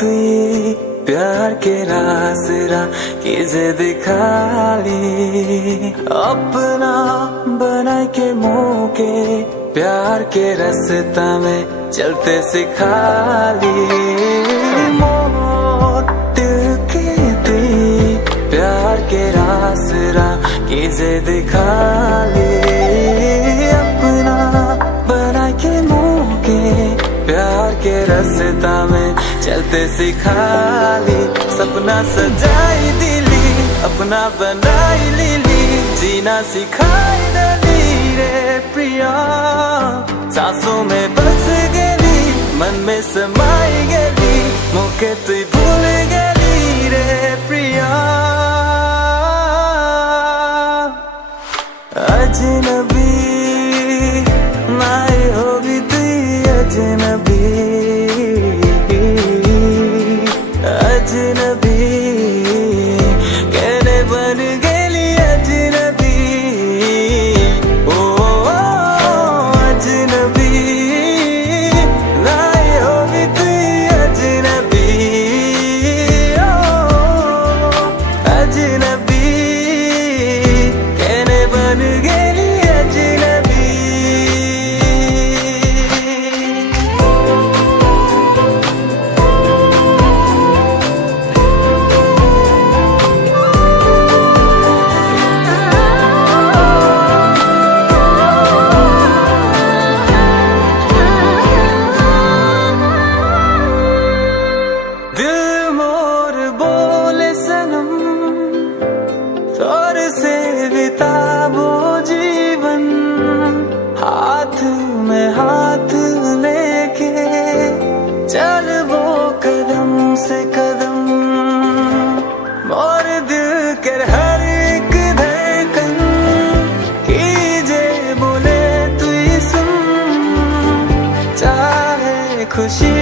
तुई प्यार के रासरा कीजे दिखाली अपना बना के मुँह के प्यार के रास्ता में चलते सिखाली मोर दिल के तुई प्यार के रासरा कीजे दिखाली अपना बना के मुँह के प्यार के रास्ता में चलते सिखाली सपना सजाई दिली अपना बनाई लीली जीना सिखाई दली रे प्रिया सांसों में बस गली मन में समाई गली मुके तू भूल गली रे प्रिया अजनबी नाय होगी तू अजनबी अजनबी कहने बन गई अजनबी ओ अजनबी नाय होगी तू अजनबी ओ अजनबी कहने बन गई अजनबी दिल मोर बोले सनम तोर से बिताबो जीवन हाथ में हाथ लेके चल वो कदम से कदम मोर दिल के हर एक धड़कन कीजे बोले तू सुन चाहे खुशी